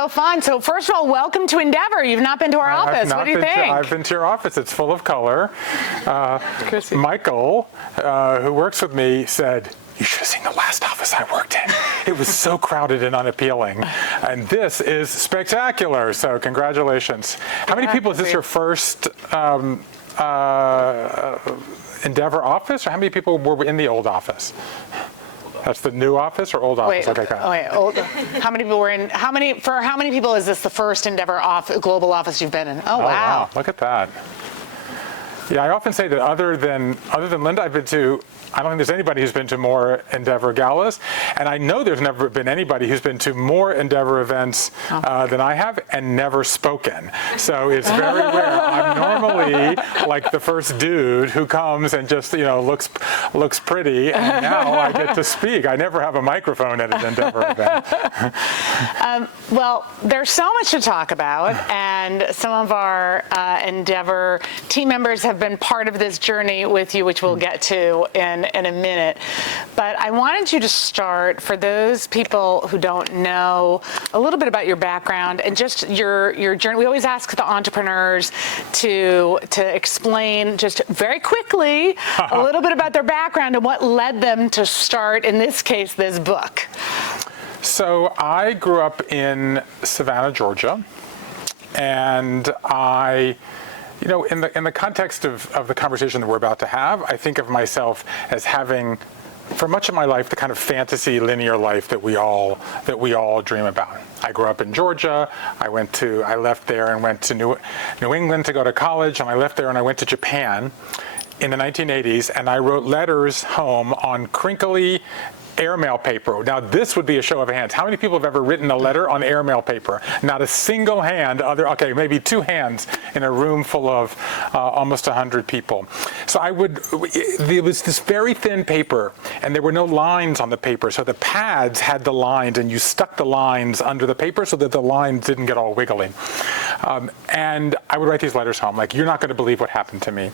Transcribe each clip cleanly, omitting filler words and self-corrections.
so fun. So first of all, welcome to Endeavor. You've not been to our office. What do you think? I've been to your office. It's full of color. Michael, who works with me, said, "You should have seen the last office I worked in. It was so crowded and unappealing. And this is spectacular." So congratulations. How many people, is this your first Endeavor office, or how many people were in the old office? That's the new office or old office? Old. How many people were in? How many people is this the first Endeavor global office you've been in? Oh, wow. Look at that. Yeah, I often say that other than Linda, I don't think there's anybody who's been to more Endeavor galas, and I know there's never been anybody who's been to more Endeavor events than I have and never spoken. So it's very rare. I'm normally like the first dude who comes and just looks pretty, and now I get to speak. I never have a microphone at an Endeavor event. Well, there's so much to talk about, and some of our Endeavor team members have been part of this journey with you, which we'll get to in a minute. But I wanted you to start, for those people who don't know, a little bit about your background and just your journey. We always ask the entrepreneurs to explain just very quickly a little bit about their background and what led them to start, in this case, this book. So I grew up in Savannah, Georgia, and in the context of the conversation that we're about to have, I think of myself as having, for much of my life, the kind of fantasy linear life that we all dream about. I grew up in Georgia. I left there and went to New England to go to college, and I left there and I went to Japan in the 1980s, and I wrote letters home on crinkly airmail paper. Now, this would be a show of hands. How many people have ever written a letter on airmail paper? Not a single hand. Maybe two hands in a room full of almost 100 people. So it was this very thin paper, and there were no lines on the paper. So the pads had the lines, and you stuck the lines under the paper so that the lines didn't get all wiggly. And I would write these letters home, like, "You're not going to believe what happened to me."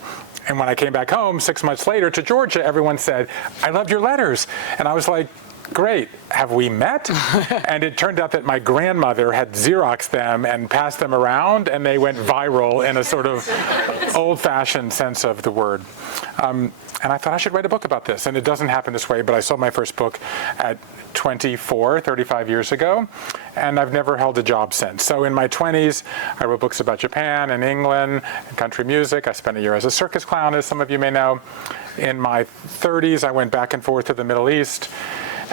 And when I came back home 6 months later to Georgia, everyone said, "I loved your letters." And I was like, "Great, have we met?" And it turned out that my grandmother had Xeroxed them and passed them around, and they went viral in a sort of old-fashioned sense of the word. And I thought I should write a book about this. And it doesn't happen this way, but I sold my first book at 24, 35 years ago, and I've never held a job since. So in my 20s, I wrote books about Japan and England and country music. I spent a year as a circus clown, as some of you may know. In my 30s, I went back and forth to the Middle East.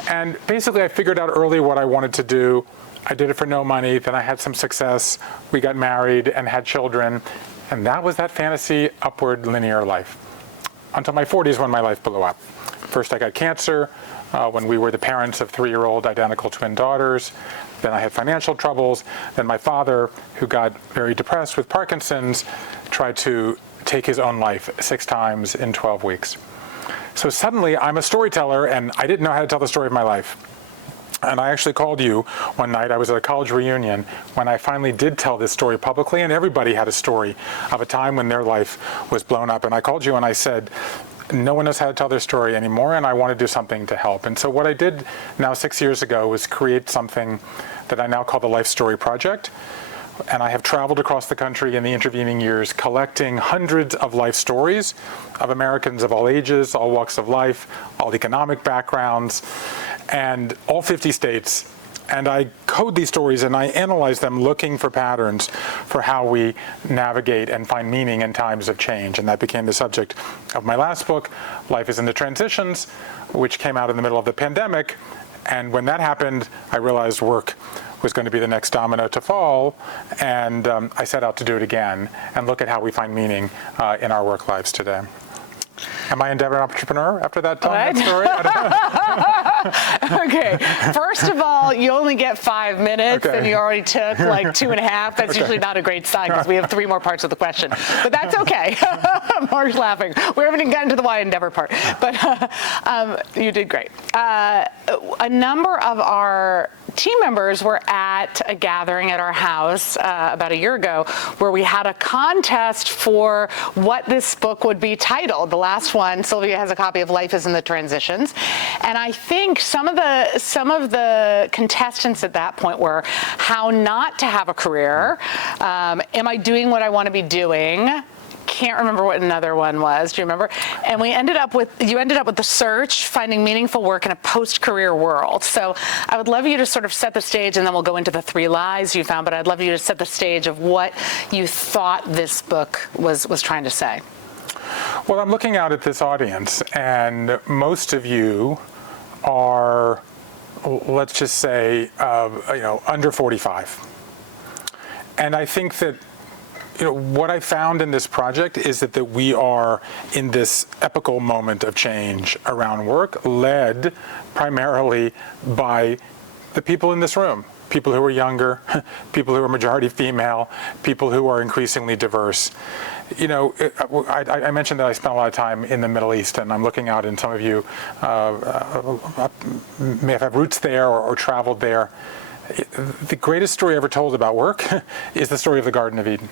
And basically, I figured out early what I wanted to do. I did it for no money. Then I had some success. We got married and had children. And that was that fantasy, upward, linear life. Until my 40s, when my life blew up. First, I got cancer when we were the parents of 3-year-old identical twin daughters. Then I had financial troubles. Then my father, who got very depressed with Parkinson's, tried to take his own life 6 times in 12 weeks. So suddenly, I'm a storyteller, and I didn't know how to tell the story of my life. And I actually called you one night. I was at a college reunion when I finally did tell this story publicly, and everybody had a story of a time when their life was blown up. And I called you and I said, no one knows how to tell their story anymore, and I want to do something to help. And so what I did now 6 years ago was create something that I now call the Life Story Project. And I have traveled across the country in the intervening years, collecting hundreds of life stories of Americans of all ages, all walks of life, all economic backgrounds, and all 50 states. And I code these stories and I analyze them, looking for patterns for how we navigate and find meaning in times of change. And that became the subject of my last book, Life is in the Transitions, which came out in the middle of the pandemic. And when that happened, I realized work was going to be the next domino to fall, and I set out to do it again and look at how we find meaning in our work lives today. Am I Endeavor entrepreneur after that telling that story? Okay. First of all, you only get 5 minutes, and you already took like 2.5. That's usually not a great sign because we have 3 more parts of the question. But that's okay. Mark's laughing. We haven't even gotten to the why Endeavor part. But you did great. A number of our team members were at a gathering at our house about a year ago where we had a contest for what this book would be titled. The last one, Sylvia has a copy of Life is in the Transitions. And I think think some of the contestants at that point were how not to have a career. Am I doing what I want to be doing? Can't remember what another one was. Do you remember? And you ended up with the search, finding meaningful work in a post-career world. So I would love you to sort of set the stage, and then we'll go into the 3 lies you found, but I'd love you to set the stage of what you thought this book was trying to say. Well, I'm looking out at this audience, and most of you are, let's just say, under 45. And I think that what I found in this project is that we are in this epical moment of change around work, led primarily by the people in this room. People who are younger, people who are majority female, people who are increasingly diverse. I mentioned that I spent a lot of time in the Middle East, and I'm looking out, and some of you may have roots there or traveled there. The greatest story ever told about work is the story of the Garden of Eden.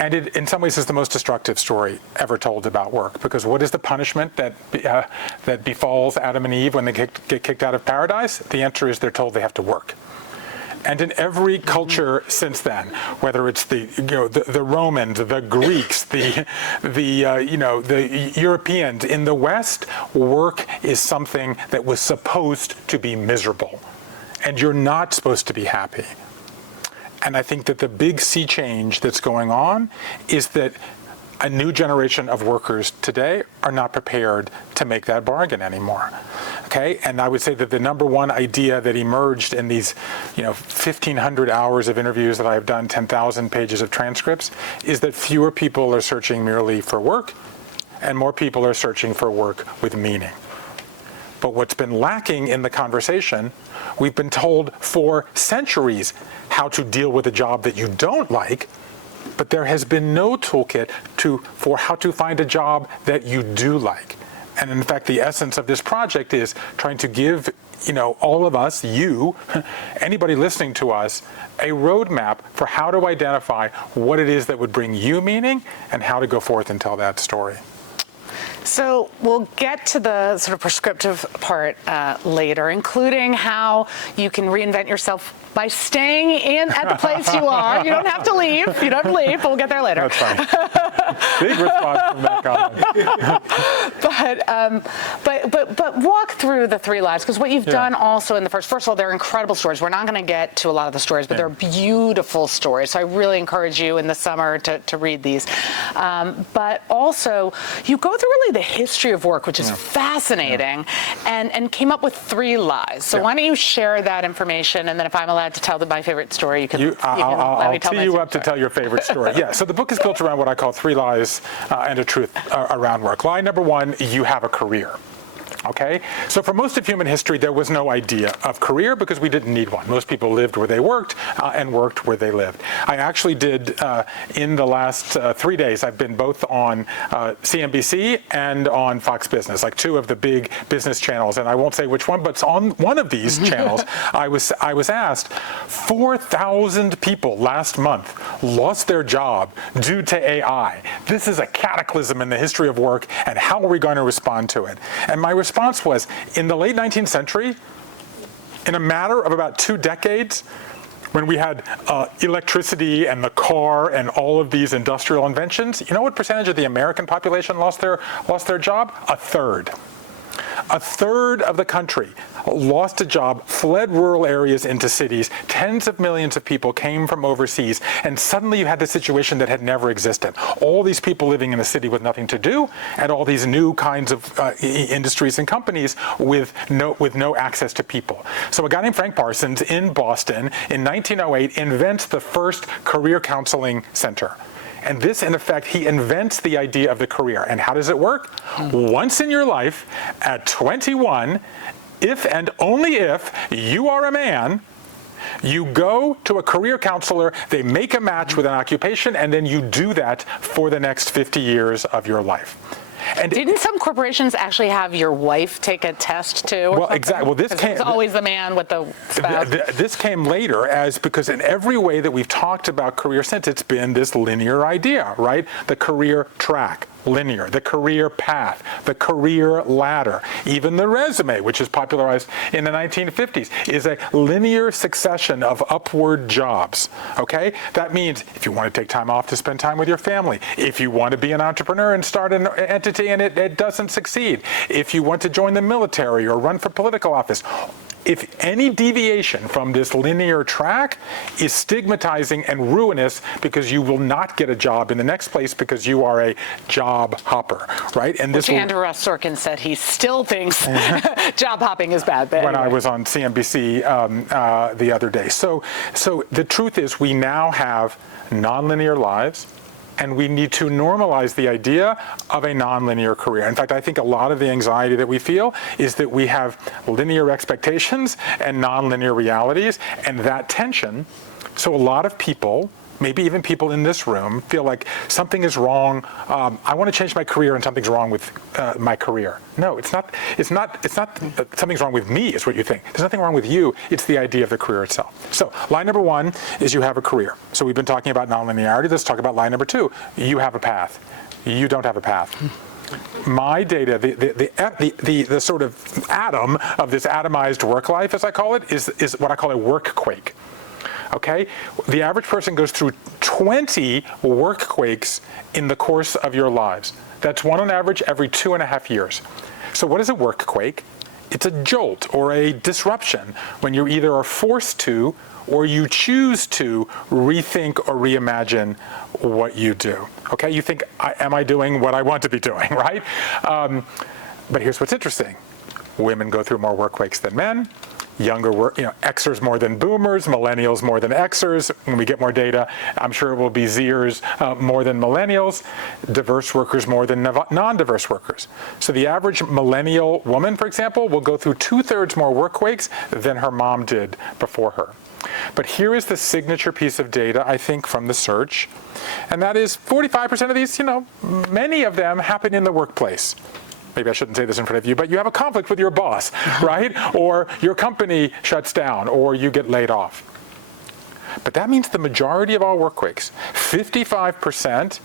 And it, in some ways, is the most destructive story ever told about work. Because what is the punishment that befalls Adam and Eve when they get kicked out of paradise? The answer is they're told they have to work. And in every culture since then, whether it's the Romans, the Greeks, the Europeans, in the West, work is something that was supposed to be miserable, and you're not supposed to be happy. And I think that the big sea change that's going on is that a new generation of workers today are not prepared to make that bargain anymore. Okay? And I would say that the number one idea that emerged in these 1,500 hours of interviews that I have done, 10,000 pages of transcripts, is that fewer people are searching merely for work, and more people are searching for work with meaning. But what's been lacking in the conversation, we've been told for centuries how to deal with a job that you don't like, but there has been no toolkit for how to find a job that you do like. And in fact, the essence of this project is trying to give all of us, you, anybody listening to us, a roadmap for how to identify what it is that would bring you meaning and how to go forth and tell that story. So we'll get to the sort of prescriptive part later, including how you can reinvent yourself by staying at the place you are. You don't have to leave. You don't have to leave, but we'll get there later. That's fine. Big response from that comment. But walk through the 3 lives, because what you've done also in the first of all, they're incredible stories. We're not going to get to a lot of the stories, but they're beautiful stories. So I really encourage you in the summer to read these. But also, you go through really the history of work, which is fascinating, and came up with 3 lies. So why don't you share that information, and then if I'm allowed to tell my favorite story, you can let me tell I'll tee you up to tell your favorite story. Yeah, so the book is built around what I call 3 lies and a truth around work. Lie number 1, you have a career. Okay? So for most of human history, there was no idea of career because we didn't need one. Most people lived where they worked and worked where they lived. I actually did, in the last 3 days, I've been both on CNBC and on Fox Business, like 2 of the big business channels. And I won't say which one, but on one of these channels, I was asked, 4,000 people last month lost their job due to AI. This is a cataclysm in the history of work, and how are we going to respond to it? And my response was, in the late 19th century, in a matter of about 2 decades, when we had electricity and the car and all of these industrial inventions, you know what percentage of the American population lost their job? 1/3. 1/3 of the country lost a job, fled rural areas into cities. Tens of millions of people came from overseas, and suddenly you had this situation that had never existed. All these people living in a city with nothing to do, and all these new kinds of industries and companies with no access to people. So a guy named Frank Parsons in Boston in 1908 invents the first career counseling center. And this, in effect, he invents the idea of the career. And how does it work? Once in your life, at 21, if and only if you are a man, you go to a career counselor, they make a match with an occupation, and then you do that for the next 50 years of your life. And didn't some corporations actually have your wife take a test too? Well, exactly. Well, this came. It's always the man with the spouse. This came later, because in every way that we've talked about career since, it's been this linear idea, right? The career track. linear. The career path, the career ladder, even the resume, which is popularized in the 1950s, is a linear succession of upward jobs, okay? That means if you want to take time off to spend time with your family, if you want to be an entrepreneur and start an entity and it doesn't succeed, if you want to join the military or run for political office, if any deviation from this linear track is stigmatizing and ruinous, because you will not get a job in the next place because you are a job hopper, right? And Which Andrew Ross Sorkin said he still thinks job hopping is bad. But when anyway. I was on CNBC the other day. So the truth is we now have nonlinear lives, and we need to normalize the idea of a nonlinear career. In fact, I think a lot of the anxiety that we feel is that we have linear expectations and nonlinear realities, and that tension. So a lot of people, maybe even people in this room, feel like something is wrong. I want to change my career, and something's wrong with my career. No, it's not. It's not something's wrong with me, is what you think. There's nothing wrong with you. It's the idea of the career itself. So line number one is you have a career. So we've been talking about nonlinearity. Let's talk about line number two. You have a path. You don't have a path. My data, the sort of atom of this atomized work life, as I call it, is what I call a work quake. Okay, the average person goes through 20 work quakes in the course of your lives. That's one on average every 2.5 years. So what is a work quake? It's a jolt or a disruption when you either are forced to or you choose to rethink or reimagine what you do. Okay, you think, am I doing what I want to be doing, right? But here's what's interesting. Women go through more work quakes than men. Younger Xers more than boomers, millennials more than Xers. When we get more data, I'm sure it will be Zers more than millennials, diverse workers more than non-diverse workers. So the average millennial woman, for example, will go through 2/3 more work quakes than her mom did before her. But here is the signature piece of data, I think, from the search, and that is 45% of these, many of them happen in the workplace. Maybe I shouldn't say this in front of you, but you have a conflict with your boss, right? Or your company shuts down, or you get laid off. But that means the majority of all work quakes, 55%,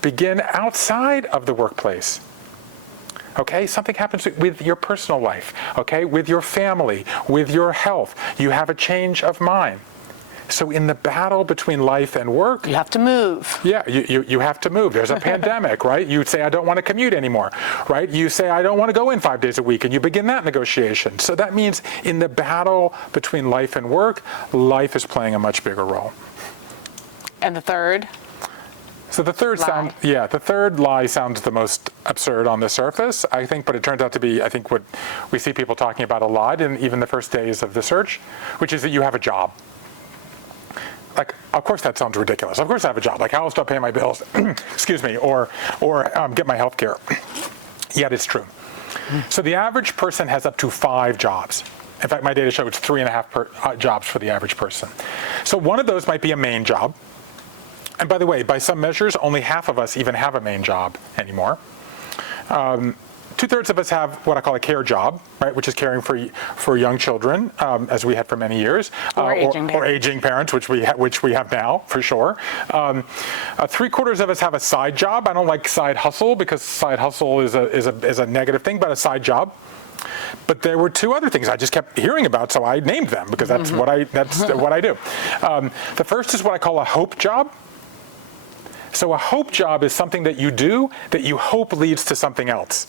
begin outside of the workplace. Okay, something happens with your personal life, okay, with your family, with your health. You have a change of mind. So in the battle between life and work, you have to move. Yeah, you have to move. There's a pandemic, right? You say, I don't want to commute anymore, right? You say, I don't want to go in 5 days a week, and you begin that negotiation. So that means in the battle between life and work, life is playing a much bigger role. And the third? So the third the third lie sounds the most absurd on the surface, I think, but it turns out to be, I think, what we see people talking about a lot in even the first days of the search, which is that you have a job. Like, of course that sounds ridiculous. Of course I have a job. Like, how else do I pay my bills? Excuse me, or get my health care. Yet it's true. So the average person has up to 5 jobs. In fact, my data show it's 3.5 jobs for the average person. So one of those might be a main job. And by the way, by some measures, only half of us even have a main job anymore. 2/3 of us have what I call a care job, right, which is caring for young children, as we had for many years, or aging parents, which we have now for sure. 3/4 of us have a side job. I don't like side hustle because side hustle is a negative thing, but a side job. But there were 2 other things I just kept hearing about, so I named them because that's what I do. The first is what I call a hope job. So a hope job is something that you do that you hope leads to something else,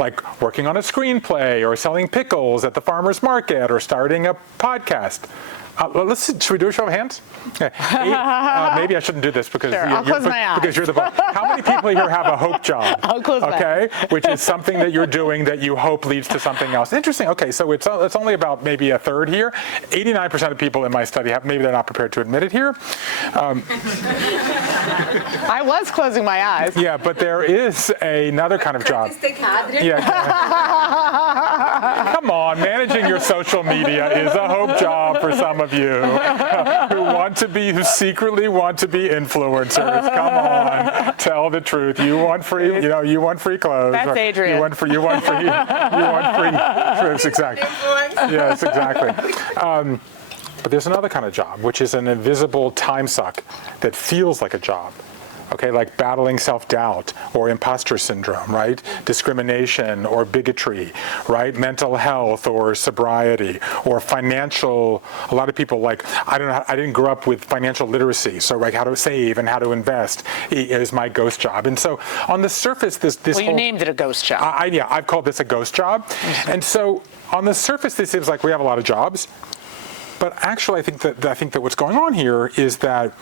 like working on a screenplay or selling pickles at the farmer's market or starting a podcast. Should we do a show of hands? Okay. Maybe I shouldn't do this because because you're the boss. How many people here have a hope job? I'll close my eyes. Which is something that you're doing that you hope leads to something else. Interesting. Okay, so it's only about maybe a third here. 89% of people in my study have, maybe they're not prepared to admit it here. I was closing my eyes. Yeah, but there is another kind of job. Yeah. Come on, managing your social media is a hope job for some of you who secretly want to be influencers. Come on, tell the truth. You want free, you want free clothes. That's Adrian. You want free trips, exactly. Yes, exactly. But there's another kind of job, which is an invisible time suck that feels like a job. okay, like battling self-doubt or imposter syndrome, right? Discrimination or bigotry, right? Mental health or sobriety or financial. A lot of people I didn't grow up with financial literacy, so how to save and how to invest is my ghost job. And so on the surface, this well, you named it a ghost job. I've called this a ghost job. Mm-hmm. And so on the surface, this seems like we have a lot of jobs, but actually I think that what's going on here is that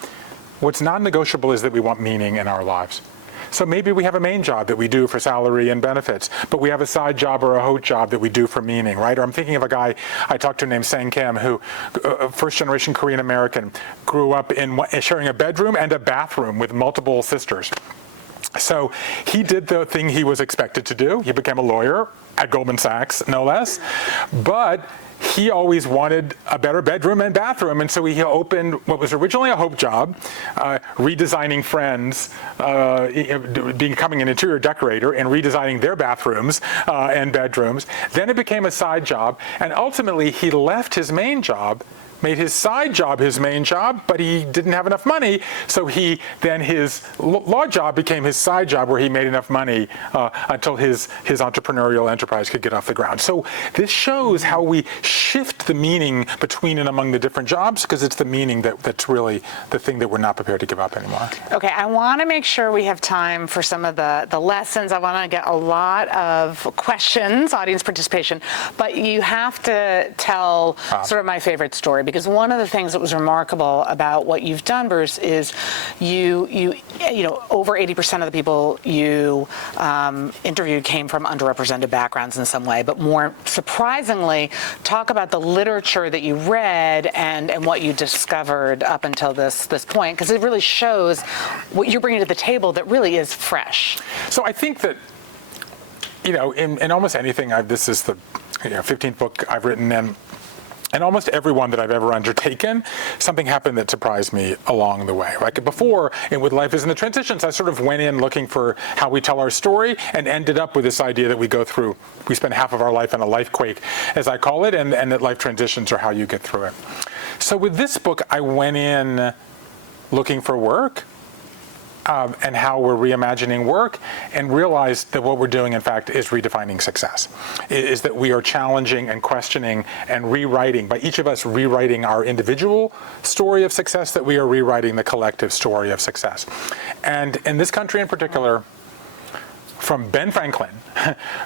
what's non-negotiable is that we want meaning in our lives. So maybe we have a main job that we do for salary and benefits, but we have a side job or a haute job that we do for meaning, right? Or I'm thinking of a guy I talked to named Sang Kim, who, first-generation Korean American, grew up in sharing a bedroom and a bathroom with multiple sisters. So he did the thing he was expected to do. He became a lawyer at Goldman Sachs, no less. But he always wanted a better bedroom and bathroom, and so he opened what was originally a hope job, redesigning Friends, becoming an interior decorator and redesigning their bathrooms and bedrooms. Then it became a side job, and ultimately he left his main job, made his side job his main job, but he didn't have enough money, so then his law job became his side job where he made enough money until his entrepreneurial enterprise could get off the ground. So this shows how we shift the meaning between and among the different jobs, because it's the meaning that's really the thing that we're not prepared to give up anymore. Okay, I want to make sure we have time for some of the lessons. I want to get a lot of questions, audience participation, but you have to tell sort of my favorite story, because one of the things that was remarkable about what you've done, Bruce, is you know, over 80% of the people you interviewed came from underrepresented backgrounds in some way, but more surprisingly, talk about the literature that you read and what you discovered up until this point, because it really shows what you're bringing to the table that really is fresh. So I think that, you know, in almost anything, this is the 15th book I've written, and almost every one that I've ever undertaken, something happened that surprised me along the way. Like before, with Life is in the Transitions, I sort of went in looking for how we tell our story and ended up with this idea that we spend half of our life in a life quake, as I call it, and that life transitions are how you get through it. So with this book, I went in looking for work, and how we're reimagining work, and realized that what we're doing, in fact, is redefining success. Is that we are challenging and questioning and rewriting, by each of us rewriting our individual story of success, that we are rewriting the collective story of success. And in this country in particular, from Ben Franklin,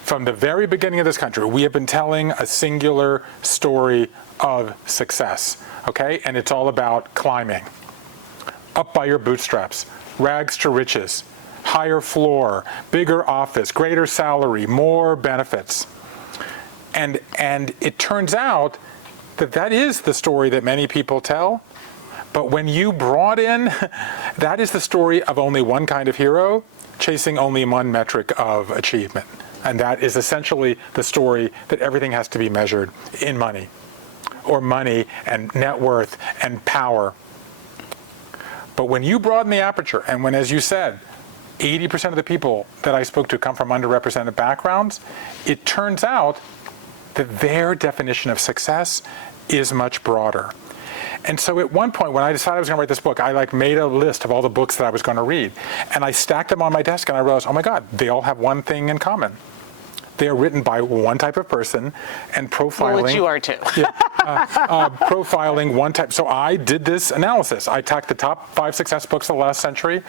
from the very beginning of this country, we have been telling a singular story of success, okay? And it's all about climbing, up by your bootstraps, rags to riches, higher floor, bigger office, greater salary, more benefits. And it turns out that is the story that many people tell. But when you brought in, that is the story of only one kind of hero, chasing only one metric of achievement. And that is essentially the story that everything has to be measured in money, or money and net worth and power. But when you broaden the aperture, and when, as you said, 80% of the people that I spoke to come from underrepresented backgrounds, it turns out that their definition of success is much broader. And so at one point, when I decided I was going to write this book, I made a list of all the books that I was going to read. And I stacked them on my desk, and I realized, oh my God, they all have one thing in common. They are written by one type of person and profiling. Well, which you are too. Profiling one type. So I did this analysis. I attacked the top 5 success books of the last century.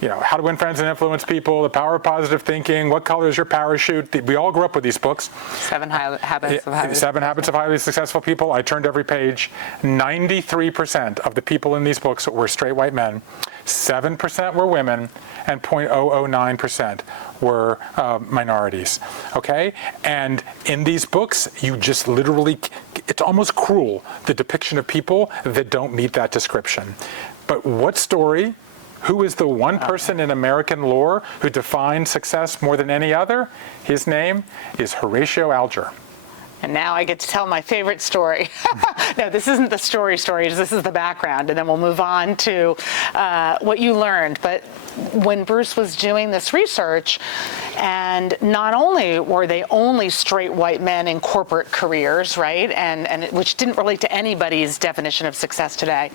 How to Win Friends and Influence People, The Power of Positive Thinking, What Color is Your Parachute? We all grew up with these books. 7 Habits of Highly Successful People. I turned every page. 93% of the people in these books were straight white men. 7% were women, and 0.009% were minorities, okay? And in these books, you just literally, it's almost cruel, the depiction of people that don't meet that description. But what story, who is the one person in American lore who defines success more than any other? His name is Horatio Alger. And now I get to tell my favorite story. No, this isn't the story, this is the background, and then we'll move on to what you learned. But when Bruce was doing this research, and not only were they only straight white men in corporate careers, right, which didn't relate to anybody's definition of success today,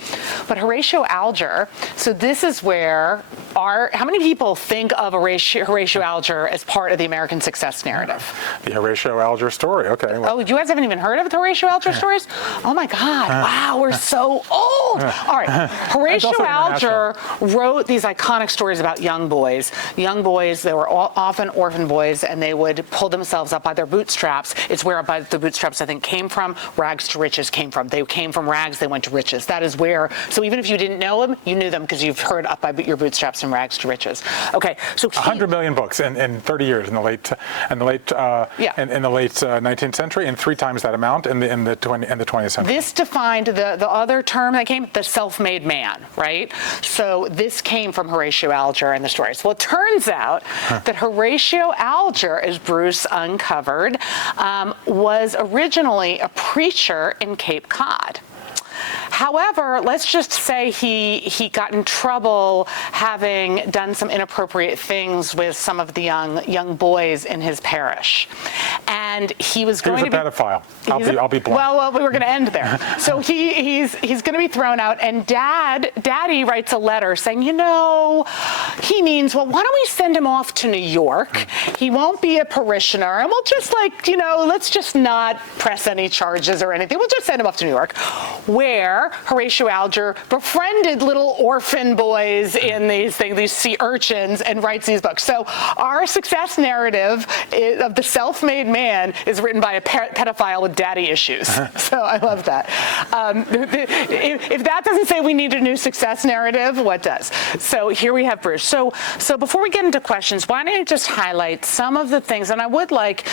but Horatio Alger, so this is where how many people think of Horatio Alger as part of the American success narrative? The Horatio Alger story, okay. Well, Oh, you guys haven't even heard of the Horatio Alger stories? Oh my God, wow, we're so old. All right, Horatio Alger wrote these iconic stories about young boys. Young boys, they were often orphan boys, and they would pull themselves up by their bootstraps. It's where the bootstraps, I think, came from. Rags to riches came from. They came from rags, they went to riches. That is where, so even if you didn't know them, you knew them because you've heard up by your bootstraps and rags to riches. Okay, so 100 million books in 30 years in the late 19th century, and 3 times that amount in the 20th century. This defined the other term that came, the self-made man, right? So this came from Horatio Alger and the stories. Well, it turns out that Horatio Alger, as Bruce uncovered, was originally a preacher in Cape Cod. However, let's just say he got in trouble having done some inappropriate things with some of the young boys in his parish, and he was going to be a pedophile. I'll be blunt. Well, we were going to end there. So he's going to be thrown out, and Daddy writes a letter saying, he means, well, why don't we send him off to New York? He won't be a parishioner, and we'll just let's just not press any charges or anything. We'll just send him off to New York, where Horatio Alger befriended little orphan boys in these sea urchins, and writes these books. So our success narrative of the self-made man is written by a pedophile with daddy issues. So I love that. If that doesn't say we need a new success narrative, what does? So here we have Bruce. So before we get into questions, why don't you just highlight some of the things, and I would like,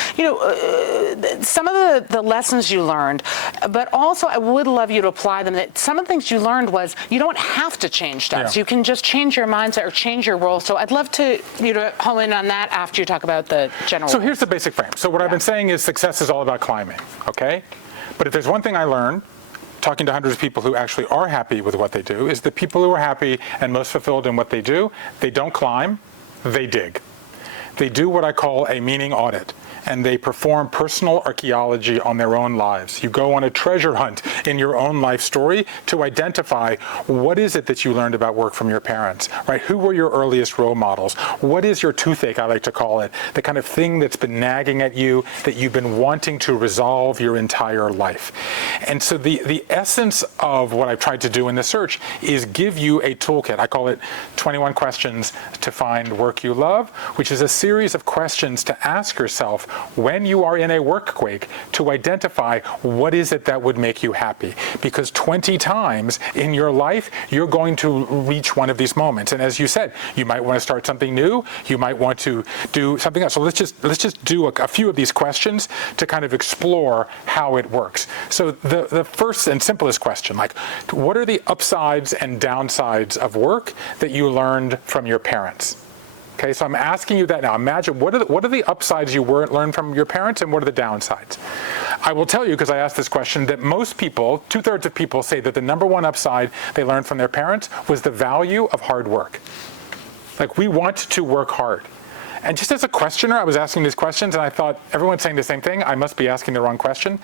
some of the lessons you learned, but also I would love you to apply them. That some of the things you learned was you don't have to change stuff. Yeah. You can just change your mindset or change your role. So I'd love you to hone in on that after you talk about the general. So here's the basic frame. So what I've been saying is success is all about climbing, okay? But if there's one thing I learned, talking to hundreds of people who actually are happy with what they do, is the people who are happy and most fulfilled in what they do, they don't climb, they dig. They do what I call a meaning audit, and they perform personal archaeology on their own lives. You go on a treasure hunt in your own life story to identify what is it that you learned about work from your parents, right? Who were your earliest role models? What is your toothache, I like to call it, the kind of thing that's been nagging at you that you've been wanting to resolve your entire life. And so the essence of what I've tried to do in the search is give you a toolkit. I call it 21 questions to find work you love, which is a series of questions to ask yourself when you are in a work quake to identify what is it that would make you happy. Because 20 times in your life, you're going to reach one of these moments. And as you said, you might want to start something new. You might want to do something else. So let's just do a few of these questions to kind of explore how it works. So the first and simplest question, what are the upsides and downsides of work that you learned from your parents? Okay, so I'm asking you that now. Imagine, what are the upsides you learned from your parents, and what are the downsides? I will tell you, because I asked this question, that most people, 2/3 of people, say that the number one upside they learned from their parents was the value of hard work. We want to work hard. And just as a questioner, I was asking these questions, and I thought, everyone's saying the same thing. I must be asking the wrong question.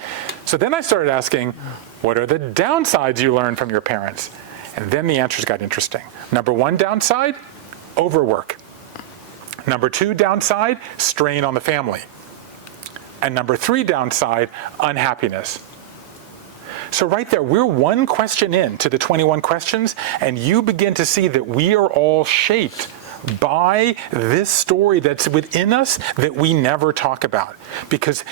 So then I started asking, what are the downsides you learned from your parents? And then the answers got interesting. Number one downside, overwork. Number 2 downside, strain on the family. And number 3 downside, unhappiness. So right there, we're one question in to the 21 questions, and you begin to see that we are all shaped by this story that's within us that we never talk about. Because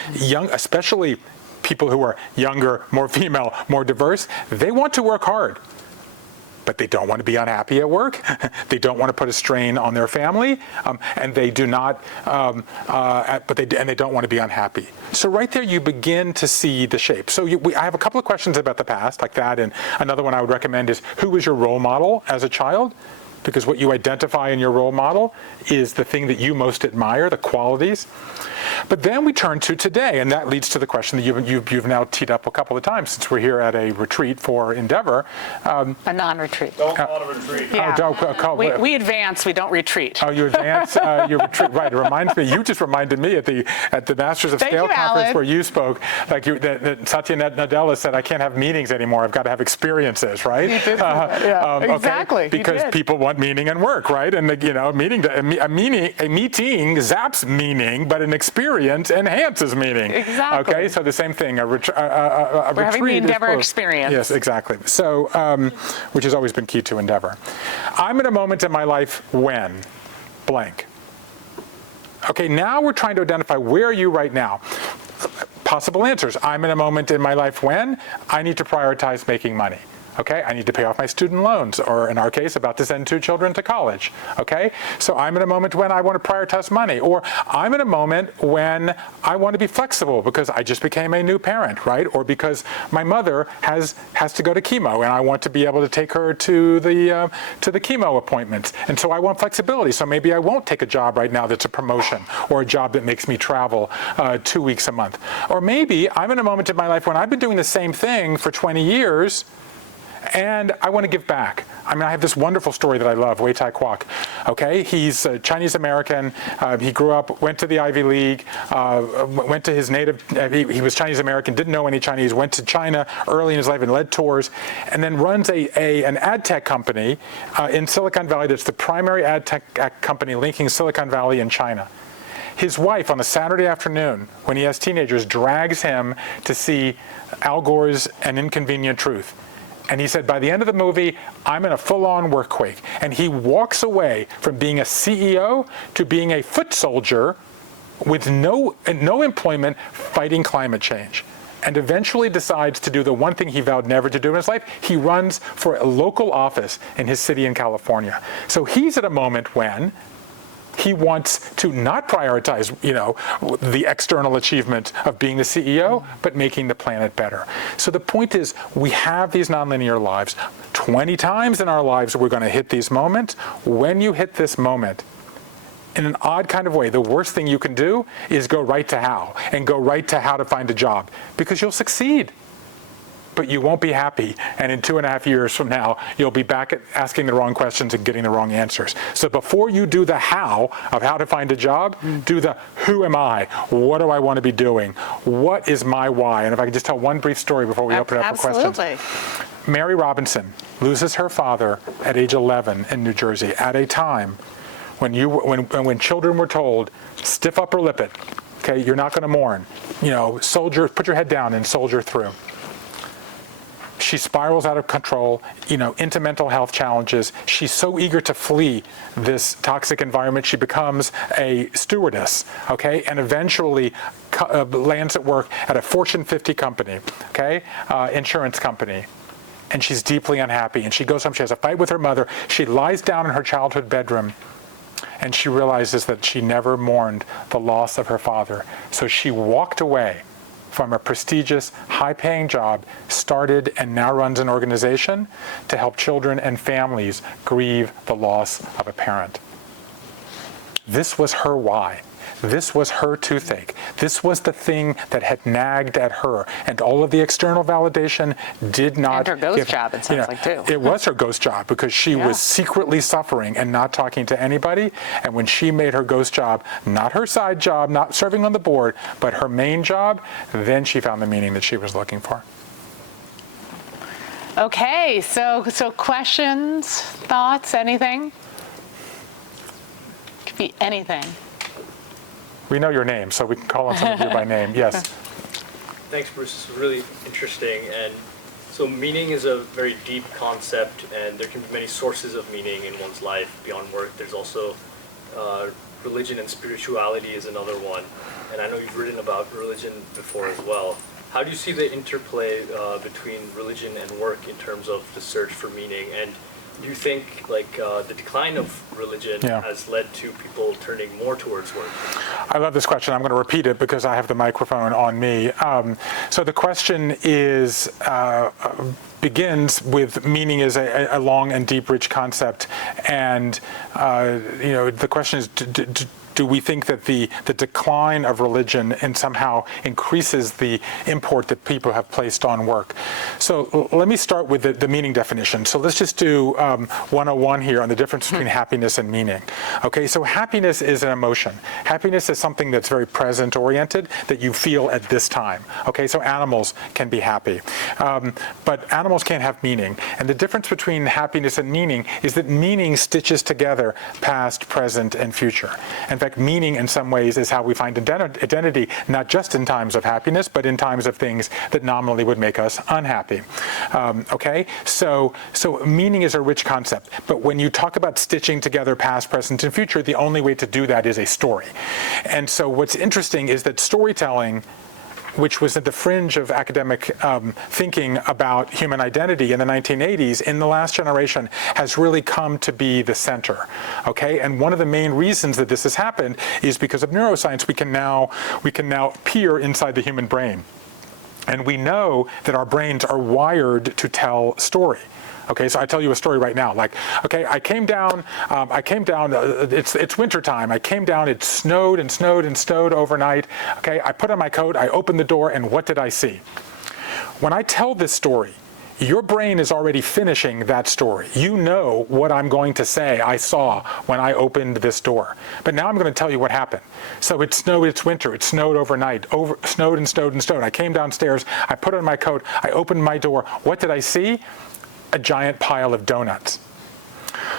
especially people who are younger, more female, more diverse, they want to work hard. But they don't want to be unhappy at work. They don't want to put a strain on their family, and they do not. They don't want to be unhappy. So right there, you begin to see the shape. So I have a couple of questions about the past, like that, and another one I would recommend is, who was your role model as a child? Because what you identify in your role model is the thing that you most admire, the qualities. But then we turn to today, and that leads to the question that you've now teed up a couple of times since we're here at a retreat for Endeavor. A non-retreat. Don't call it a retreat. Yeah. We advance, we don't retreat. Oh, you advance, you retreat. Right. It reminds me. You just reminded me at the Masters of Scale conference Alan. where you spoke, like that Satya Nadella said, I can't have meetings anymore. I've got to have experiences. Right. He did exactly. Okay? Because people want meaning and work. Right. And a meeting zaps meaning, but an experience enhances meaning. Exactly. Okay. So the same thing. We're retreat having the Endeavor is experience. Yes, exactly. So, which has always been key to Endeavor. I'm in a moment in my life when blank. Okay, now we're trying to identify where are you right now. Possible answers. I'm in a moment in my life when I need to prioritize making money. Okay, I need to pay off my student loans, or in our case, about to send 2 children to college. Okay, so I'm in a moment when I want to prioritize money, or I'm in a moment when I want to be flexible because I just became a new parent, right? Or because my mother has to go to chemo, and I want to be able to take her to the chemo appointments, and so I want flexibility. So maybe I won't take a job right now that's a promotion, or a job that makes me travel 2 weeks a month. Or maybe I'm in a moment in my life when I've been doing the same thing for 20 years. And I want to give back. I mean, I have this wonderful story that I love, Wei Tai Kwok. Okay, he's Chinese American. He grew up, went to the Ivy League, went to his native. He was Chinese American, didn't know any Chinese. Went to China early in his life and led tours, and then runs an ad tech company in Silicon Valley. That's the primary ad tech company linking Silicon Valley and China. His wife, on a Saturday afternoon, when he has teenagers, drags him to see Al Gore's An Inconvenient Truth. And he said, by the end of the movie, I'm in a full-on workquake. And he walks away from being a CEO to being a foot soldier with no employment fighting climate change. And eventually decides to do the one thing he vowed never to do in his life. He runs for a local office in his city in California. So he's at a moment when he wants to not prioritize, the external achievement of being the CEO, but making the planet better. So the point is, we have these nonlinear lives. 20 times in our lives, we're going to hit these moments. When you hit this moment, in an odd kind of way, the worst thing you can do is go right to how, and go right to how to find a job, because you'll succeed. But you won't be happy, and in 2.5 years from now, you'll be back at asking the wrong questions and getting the wrong answers. So before you do the how of how to find a job, do the who am I? What do I want to be doing? What is my why? And if I could just tell one brief story before we open it up for questions. Absolutely. Mary Robinson loses her father at age 11 in New Jersey at a time when children were told, stiff upper lip it, okay, you're not going to mourn, soldier, put your head down and soldier through. She spirals out of control, into mental health challenges. She's so eager to flee this toxic environment, she becomes a stewardess, okay, and eventually lands at work at a Fortune 50 company, okay, insurance company. And she's deeply unhappy. And she goes home, she has a fight with her mother. She lies down in her childhood bedroom, and she realizes that she never mourned the loss of her father. So she walked away from a prestigious, high-paying job, started and now runs an organization to help children and families grieve the loss of a parent. This was her why. This was her toothache. This was the thing that had nagged at her. And all of the external validation did not. And her ghost job, it sounds like, too. It was her ghost job because she was secretly suffering and not talking to anybody. And when she made her ghost job, not her side job, not serving on the board, but her main job, then she found the meaning that she was looking for. Okay, so questions, thoughts, anything? Could be anything. We know your name, so we can call on some of you by name. Yes. Thanks, Bruce. It's really interesting. And so meaning is a very deep concept, and there can be many sources of meaning in one's life beyond work. There's also religion and spirituality is another one. And I know you've written about religion before as well. How do you see the interplay between religion and work in terms of the search for meaning? And do you think the decline of religion has led to people turning more towards work? I love this question. I'm going to repeat it because I have the microphone on me. So the question begins with meaning is a long and deep, rich concept. And, the question is, do we think that the decline of religion and somehow increases the import that people have placed on work? So let me start with the meaning definition. So let's just do 101 here on the difference between happiness and meaning. Okay, so happiness is an emotion. Happiness is something that's very present oriented that you feel at this time. Okay, so animals can be happy, but animals can't have meaning. And the difference between happiness and meaning is that meaning stitches together past, present, and future. In fact, meaning in some ways is how we find identity, not just in times of happiness, but in times of things that nominally would make us unhappy. Okay, so meaning is a rich concept, but when you talk about stitching together past, present, and future, the only way to do that is a story. And so what's interesting is that storytelling, which was at the fringe of academic thinking about human identity in the 1980s, in the last generation, has really come to be the center. Okay, and one of the main reasons that this has happened is because of neuroscience. We can now peer inside the human brain, and we know that our brains are wired to tell story. Okay, so I tell you a story right now. Like, okay, I came down, it's wintertime. I came down, it snowed and snowed and snowed overnight. Okay, I put on my coat, I opened the door, and what did I see? When I tell this story, your brain is already finishing that story. You know what I'm going to say I saw when I opened this door. But now I'm going to tell you what happened. So it snowed, it's winter, it snowed overnight, snowed and snowed and snowed. I came downstairs, I put on my coat, I opened my door. What did I see? A giant pile of donuts.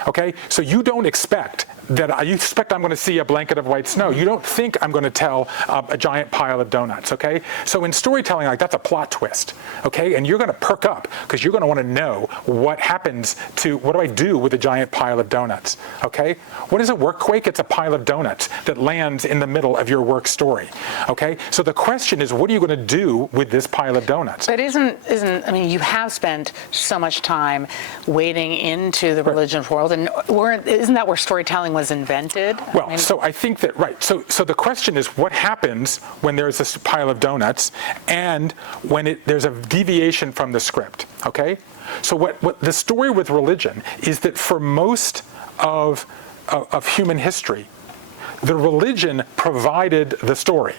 Okay, so you don't expect that, you expect I'm going to see a blanket of white snow. You don't think I'm going to tell a giant pile of donuts, okay? So in storytelling, like, that's a plot twist, okay? And you're going to perk up because you're going to want to know what happens to, what do I do with a giant pile of donuts, okay? What is a workquake? It's a pile of donuts that lands in the middle of your work story, okay? So the question is, what are you going to do with this pile of donuts? But I mean, you have spent so much time wading into the religion world, and isn't that where storytelling was invented? Well, so I think that, right, so the question is, what happens when there's this pile of donuts and when there's a deviation from the script, okay? So what the story with religion is that for most of human history, the religion provided the story,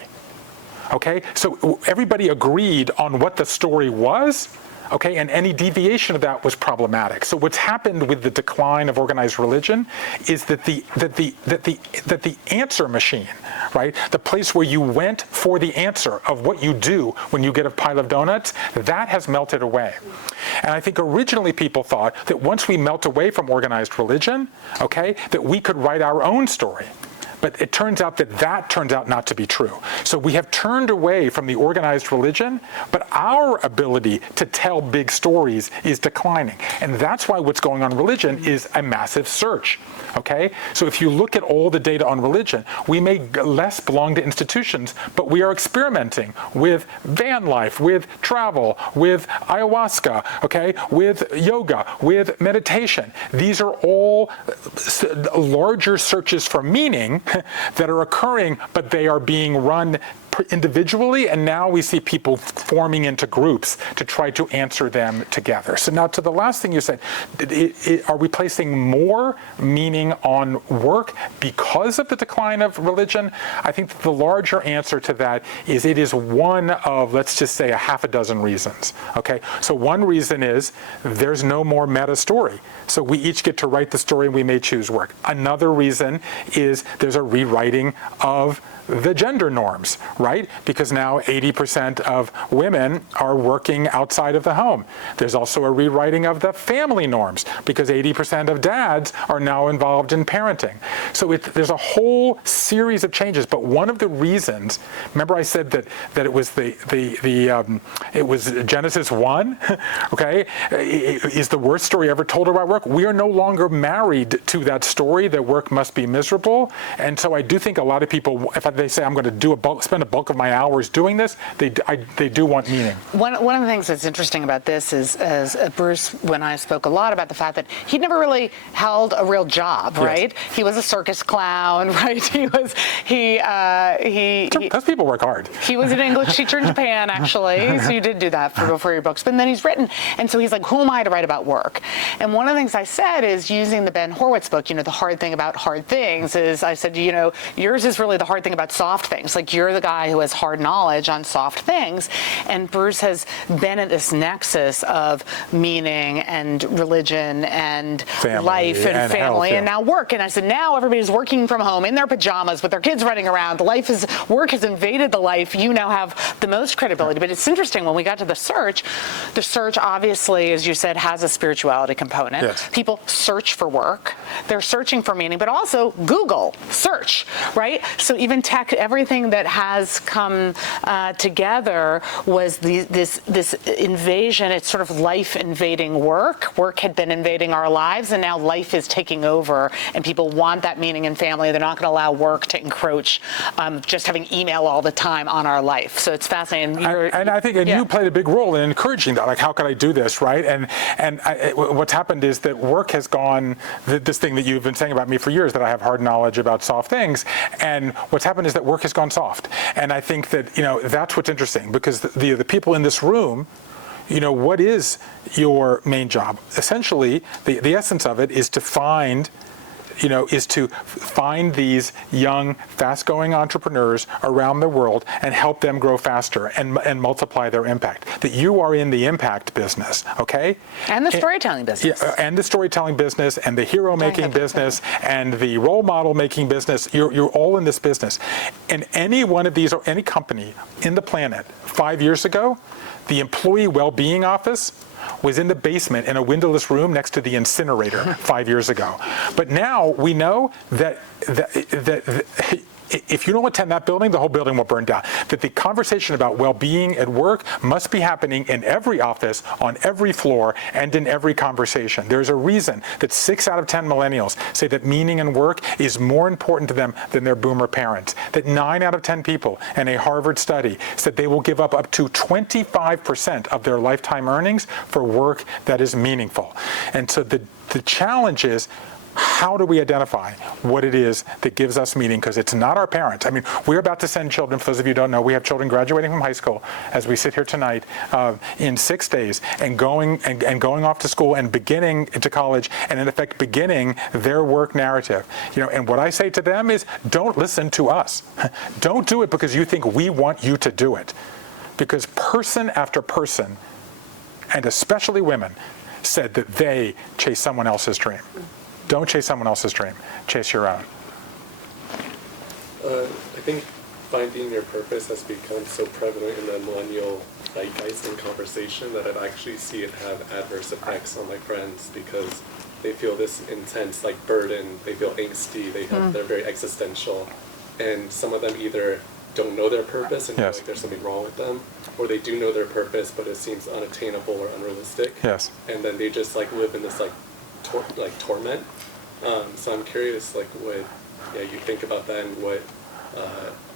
okay? So everybody agreed on what the story was, okay, and any deviation of that was problematic. So what's happened with the decline of organized religion is that the answer machine, right, the place where you went for the answer of what you do when you get a pile of donuts, that has melted away. And I think originally people thought that once we melt away from organized religion, okay, that we could write our own story. But it turns out that turns out not to be true. So we have turned away from the organized religion, but our ability to tell big stories is declining. And that's why what's going on in religion is a massive search, okay? So if you look at all the data on religion, we may less belong to institutions, but we are experimenting with van life, with travel, with ayahuasca, okay, with yoga, with meditation. These are all larger searches for meaning that are occurring, but they are being run individually, and now we see people forming into groups to try to answer them together. So now to the last thing you said, are we placing more meaning on work because of the decline of religion? I think that the larger answer to that is it is one of, let's just say, a half a dozen reasons, okay? So one reason is there's no more meta story. So we each get to write the story and we may choose work. Another reason is there's a rewriting of the gender norms, right? Because now 80% of women are working outside of the home. There's also a rewriting of the family norms because 80% of dads are now involved in parenting. So there's a whole series of changes. But one of the reasons, remember I said that it was it was Genesis 1, okay, is the worst story ever told about work. We are no longer married to that story that work must be miserable. And so I do think a lot of people, if they say I'm going to spend a bulk bulk of my hours doing this, they do want meaning. One of the things that's interesting about this is, as Bruce, when I spoke a lot about the fact that he never really held a real job, right? Yes. He was a circus clown, right? Those people work hard. He was an English teacher in Japan, actually, so you did do that for your books. But then he's written, and so he's like, who am I to write about work? And one of the things I said is, using the Ben Horowitz book, the hard thing about hard things is, I said, yours is really the hard thing about soft things. Like, you're the guy who has hard knowledge on soft things. And Bruce has been at this nexus of meaning and religion and life and family health, and now work. And I said, now everybody's working from home in their pajamas with their kids running around. Work has invaded the life. You now have the most credibility. But it's interesting, when we got to the search obviously, as you said, has a spirituality component. Yes. People search for work. They're searching for meaning, but also Google search, right? So even tech, everything that has come together was this invasion. It's sort of life invading work. Work had been invading our lives, and now life is taking over, and people want that meaning in family. They're not going to allow work to encroach just having email all the time on our life. So it's fascinating. And I think you played a big role in encouraging that. Like, how could I do this, right? And what's happened is that work has gone, this thing that you've been saying about me for years, that I have hard knowledge about soft things. And what's happened is that work has gone soft. And I think that, that's what's interesting, because the people in this room, what is your main job? Essentially, the essence of it is to find these young, fast-going entrepreneurs around the world and help them grow faster and multiply their impact. That you are in the impact business, okay? And the storytelling business. Yeah, and the storytelling business, and the hero-making business, and the role model-making business. You're all in this business. And any one of these, or any company in the planet, 5 years ago, the employee well-being office was in the basement in a windowless room next to the incinerator 5 years ago. But now we know that if you don't attend that building, the whole building will burn down. That the conversation about well-being at work must be happening in every office, on every floor, and in every conversation. There's a reason that 6 out of 10 millennials say that meaning in work is more important to them than their boomer parents. That 9 out of 10 people in a Harvard study said they will give up to 25% of their lifetime earnings for work that is meaningful. And so the challenge is, how do we identify what it is that gives us meaning? Because it's not our parents. I mean, we're about to send children, for those of you who don't know, we have children graduating from high school as we sit here tonight in 6 days, and going off to school and beginning to college, and in effect beginning their work narrative. And what I say to them is, don't listen to us. Don't do it because you think we want you to do it. Because person after person, and especially women, said that they chase someone else's dream. Don't chase someone else's dream. Chase your own. I think finding your purpose has become so prevalent in the millennial zeitgeist and conversation that I've actually seen it have adverse effects on my friends, because they feel this intense burden. They feel angsty. They're very existential, and some of them either don't know their purpose and feel like there's something wrong with them, or they do know their purpose but it seems unattainable or unrealistic. Yes. And then they just live in this torment. So I'm curious, what you think about that, and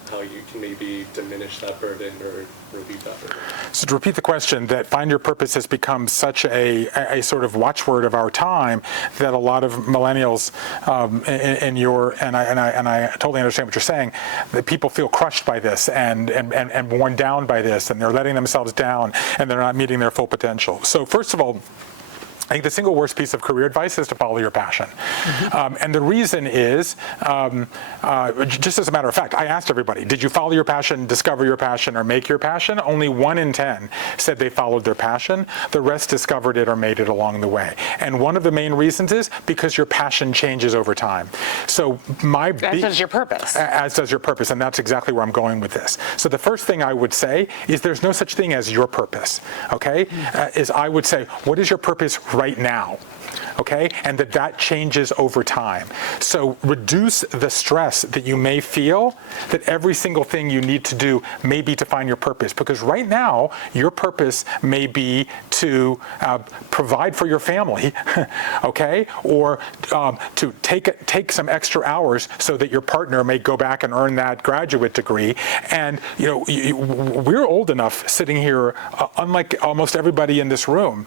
how you can maybe diminish that burden or relieve that burden. So to repeat the question, that find your purpose has become such a sort of watchword of our time that a lot of millennials and I totally understand what you're saying, that people feel crushed by this and worn down by this, and they're letting themselves down, and they're not meeting their full potential. So first of all, I think the single worst piece of career advice is to follow your passion. And the reason is, just as a matter of fact, I asked everybody, did you follow your passion, discover your passion, or make your passion? Only 1 in 10 said they followed their passion. The rest discovered it or made it along the way. And one of the main reasons is because your passion changes over time. So as does your purpose. As does your purpose, and that's exactly where I'm going with this. So the first thing I would say is there's no such thing as your purpose, okay? Is I would say, what is your purpose right now. Okay, and that changes over time. So reduce the stress that you may feel that every single thing you need to do may be to find your purpose. Because right now, your purpose may be to provide for your family, okay, or to take some extra hours so that your partner may go back and earn that graduate degree. And we're old enough sitting here, unlike almost everybody in this room.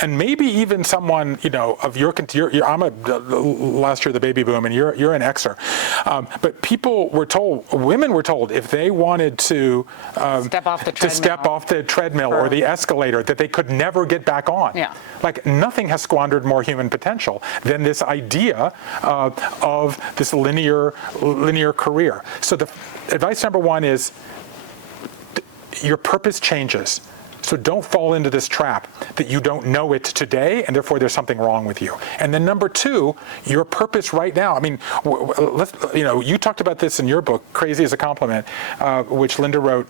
And maybe even someone, of your I'm last year the baby boom, and you're an Xer. But women were told, if they wanted to step off the treadmill, or the escalator, that they could never get back on. Yeah. Like, nothing has squandered more human potential than this idea of this linear career. So the advice number one is, your purpose changes. So don't fall into this trap that you don't know it today, and therefore there's something wrong with you. And then number two, your purpose right now. I mean, you talked about this in your book, Crazy as a Compliment, which Linda wrote.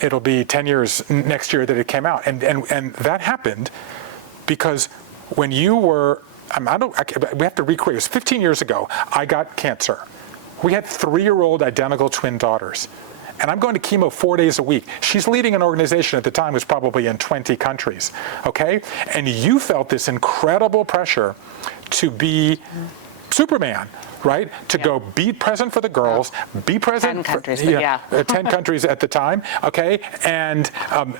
It'll be 10 years next year that it came out, and that happened because when you were, we have to recreate. It was 15 years ago. I got cancer. We had 3-year-old identical twin daughters. And I'm going to chemo 4 days a week. She's leading an organization at the time was probably in 20 countries, okay? And you felt this incredible pressure to be Superman, right? To go be present for the girls, be present 10 countries, 10 countries at the time, okay? And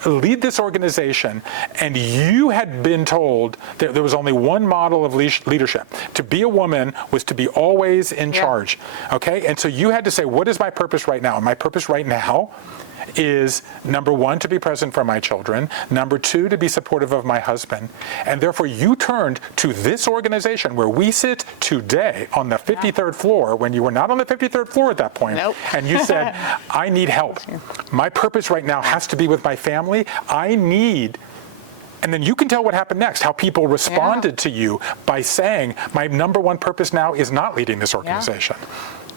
lead this organization. And you had been told that there was only one model of leadership. To be a woman was to be always in charge, okay? And so you had to say, what is my purpose right now? And my purpose right now is, number one, to be present for my children, number two, to be supportive of my husband. And therefore you turned to this organization where we sit today on the 53rd floor, when you were not on the 53rd floor at that point. Nope. And you said, I need help. My purpose right now has to be with my family. And then you can tell what happened next, how people responded to you by saying, my number one purpose now is not leading this organization.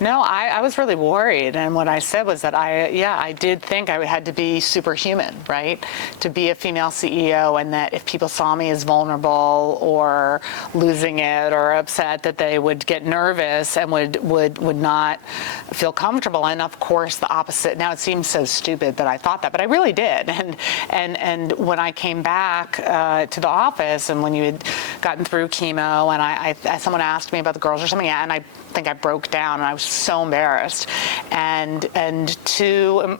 No, I was really worried, and what I said was that I did think I had to be superhuman, right? To be a female CEO, and that if people saw me as vulnerable or losing it or upset, that they would get nervous and would not feel comfortable. And of course, the opposite. Now it seems so stupid that I thought that, but I really did. And when I came back to the office, and when you had gotten through chemo, and I someone asked me about the girls or something, and I think I broke down, and I was so embarrassed. And two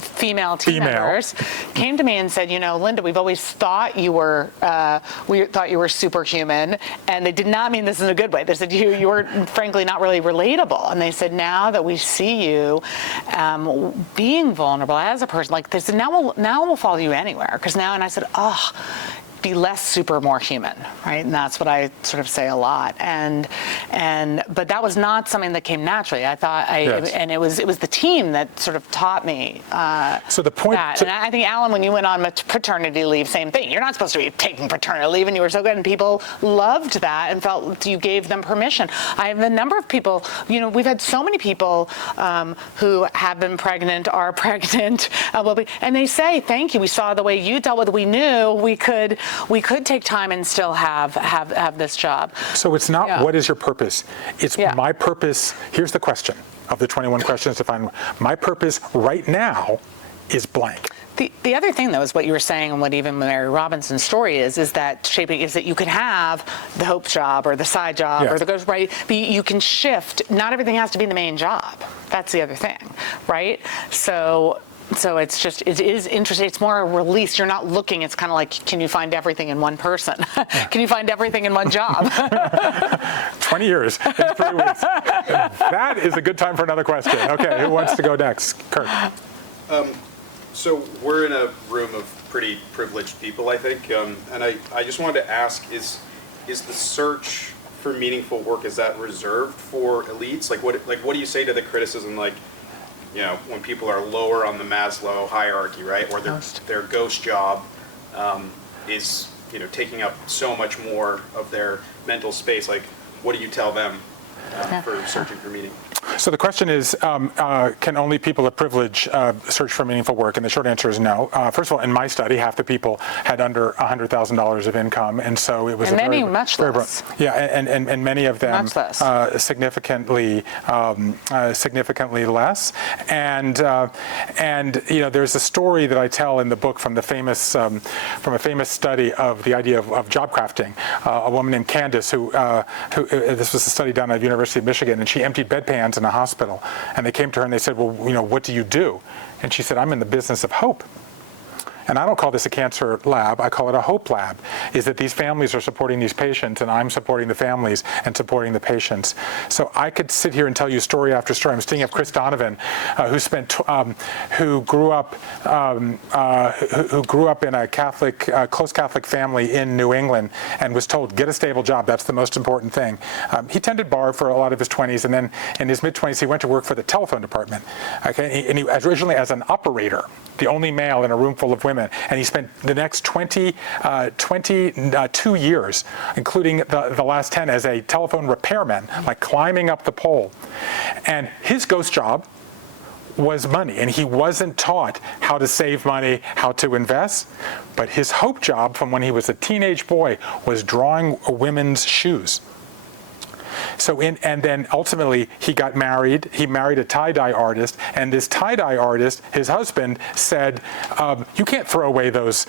female team members came to me and said, Linda, we've always thought you were superhuman, and they did not mean this in a good way. They said you were frankly not really relatable, and they said, now that we see you being vulnerable as a person, like they said, now we'll follow you anywhere, because now. And I said, be less super, more human, right? And that's what I sort of say a lot. But that was not something that came naturally. I thought and it was the team that sort of taught me. So the point, and I think, Alan, when you went on paternity leave, same thing. You're not supposed to be taking paternity leave, and you were so good, and people loved that and felt you gave them permission. I have a number of people. We've had so many people who have been pregnant, are pregnant, and they say, "Thank you. We saw the way you dealt with it. We knew we could take time and still have this job." So it's not what is your purpose? It's my purpose. Here's the question of the 21 questions to find. My purpose right now is blank. The other thing, though, is what you were saying, and what even Mary Robinson's story is that you can have the hope job or the side job or the ghost, right? But you can shift. Not everything has to be the main job. That's the other thing, right? So it is interesting. It's more a release. You're not looking. It's kind of like, can you find everything in one person? Can you find everything in one job? 20 years in 3 weeks. That is a good time for another question. Okay, who wants to go next? Kurt. So we're in a room of pretty privileged people, I think, and I just wanted to ask: is the search for meaningful work, is that reserved for elites? Like what do you say to the criticism, like, when people are lower on the Maslow hierarchy, right, or their ghost job is taking up so much more of their mental space? Like, what do you tell them for searching for meaning? So the question is, can only people of privilege search for meaningful work? And the short answer is no. First of all, in my study, half the people had under $100,000 of income, and so it was And a many very, much very less. yeah, and many of them Much less. significantly less. And there's a story that I tell in the book from a famous study of the idea of job crafting. A woman named Candace, who this was a study done at the University of Michigan, and she emptied bedpans in a hospital. And they came to her and they said, well, what do you do? And she said, I'm in the business of hope. And I don't call this a cancer lab, I call it a hope lab, is that these families are supporting these patients and I'm supporting the families and supporting the patients. So I could sit here and tell you story after story. I'm thinking of Chris Donovan, who grew up in a close Catholic family in New England and was told, get a stable job, that's the most important thing. He tended bar for a lot of his 20s, and then in his mid-20s he went to work for the telephone department. Okay? And he originally as an operator, the only male in a room full of women. And he spent the next 22 years, including the last 10, as a telephone repairman, like climbing up the pole. And his ghost job was money, and he wasn't taught how to save money, how to invest. But his hope job from when he was a teenage boy was drawing women's shoes. And then ultimately he got married. He married a tie-dye artist, and this tie-dye artist, his husband, said, you can't throw away those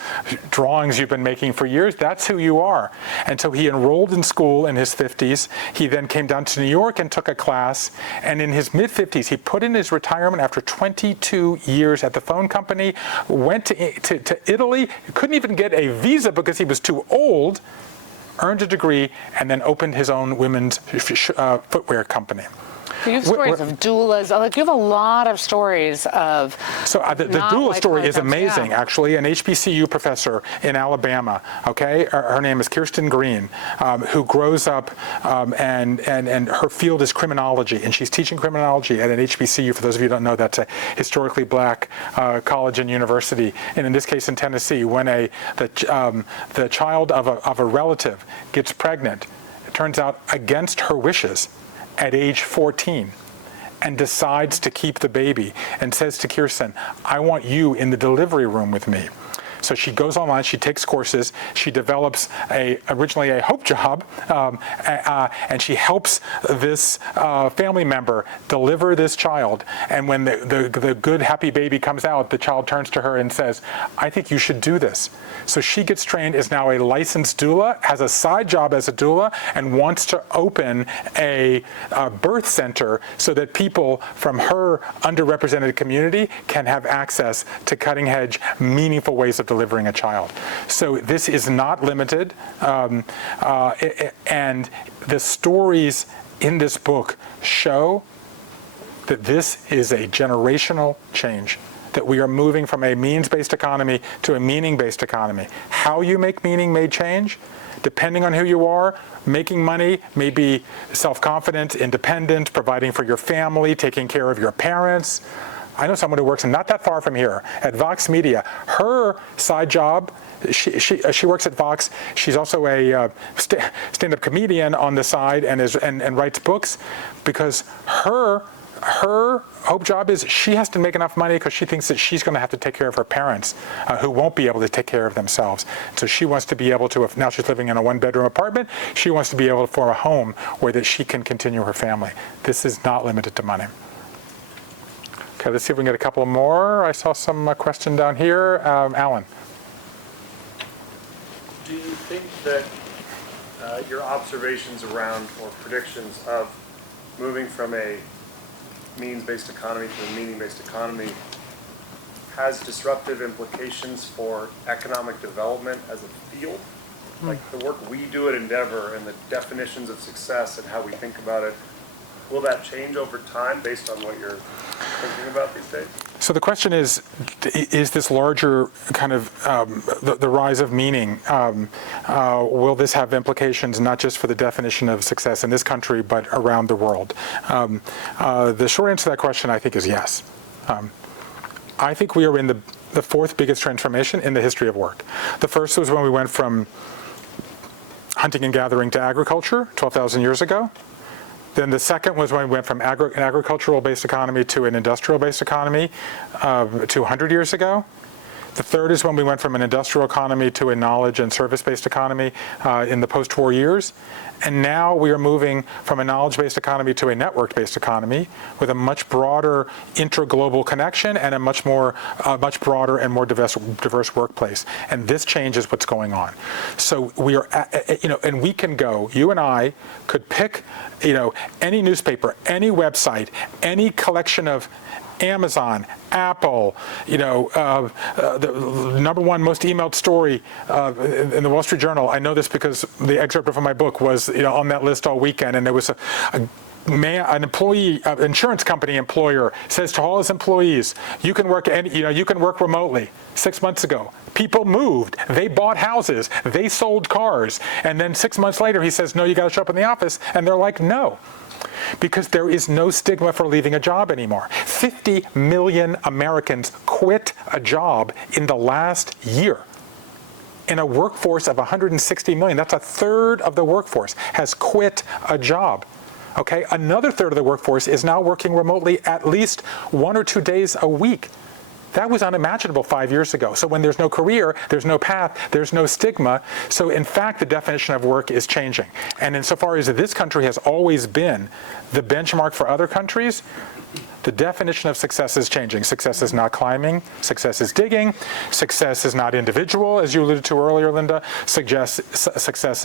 drawings you've been making for years. That's who you are. And so he enrolled in school in his 50s. He then came down to New York and took a class. And in his mid-50s, he put in his retirement after 22 years at the phone company, went to Italy, couldn't even get a visa because he was too old, earned a degree, and then opened his own women's footwear company. You have stories of doulas. Like, you have a lot of stories of. So the doula story is amazing, actually. An HBCU professor in Alabama, okay, her name is Kirsten Green, who grows up and her field is criminology, and she's teaching criminology at an HBCU. For those of you who don't know, that's a historically black college and university. And in this case, in Tennessee, when the child of a relative gets pregnant, it turns out against her wishes, at age 14, and decides to keep the baby and says to Kirsten, I want you in the delivery room with me. So she goes online, she takes courses, she develops originally a hope job, and she helps this family member deliver this child. And when the good, happy baby comes out, the child turns to her and says, I think you should do this. So she gets trained, is now a licensed doula, has a side job as a doula, and wants to open a birth center so that people from her underrepresented community can have access to cutting-edge, meaningful ways of delivering a child. So this is not limited, and the stories in this book show that this is a generational change, that we are moving from a means-based economy to a meaning-based economy. How you make meaning may change, depending on who you are. Making money may be self-confident, independent, providing for your family, taking care of your parents. I know someone who works not that far from here at Vox Media. Her side job, she works at Vox. She's also a stand-up comedian on the side and writes books, because her hope job is she has to make enough money because she thinks that she's going to have to take care of her parents who won't be able to take care of themselves. So she wants to be able to, if now she's living in a one-bedroom apartment, she wants to be able to form a home where that she can continue her family. This is not limited to money. Okay, let's see if we can get a couple more. I saw some question down here. Alan. Do you think that your observations around or predictions of moving from a means-based economy to a meaning-based economy has disruptive implications for economic development as a field? Like the work we do at Endeavor and the definitions of success and how we think about it, will that change over time based on what you're thinking about these days? So the question is this larger kind of the rise of meaning, will this have implications not just for the definition of success in this country, but around the world? The short answer to that question, I think, is yes. I think we are in the fourth biggest transformation in the history of work. The first was when we went from hunting and gathering to agriculture 12,000 years ago. Then the second was when we went from an agricultural-based economy to an industrial-based economy 200 years ago. The third is when we went from an industrial economy to a knowledge and service-based economy in the post-war years. And now we are moving from a knowledge-based economy to a network-based economy with a much broader interglobal connection and a much broader and more diverse workplace. And this change is what's going on. So we are, and we can go, you and I could pick, any newspaper, any website, any collection of Amazon, Apple, the number one most emailed story in the Wall Street Journal. I know this because the excerpt from my book was, on that list all weekend, and there was an employee, insurance company employer says to all his employees, you can work you can work remotely. 6 months ago, people moved, they bought houses, they sold cars, and then 6 months later he says, no, you got to show up in the office, and they're like, no. Because there is no stigma for leaving a job anymore. 50 million Americans quit a job in the last year. In a workforce of 160 million, that's a third of the workforce has quit a job. Okay, another third of the workforce is now working remotely at least 1 or 2 days a week. That was unimaginable 5 years ago. So when there's no career, there's no path, there's no stigma. So in fact, the definition of work is changing. And insofar as this country has always been the benchmark for other countries, the definition of success is changing. Success is not climbing. Success is digging. Success is not individual, as you alluded to earlier, Linda. Success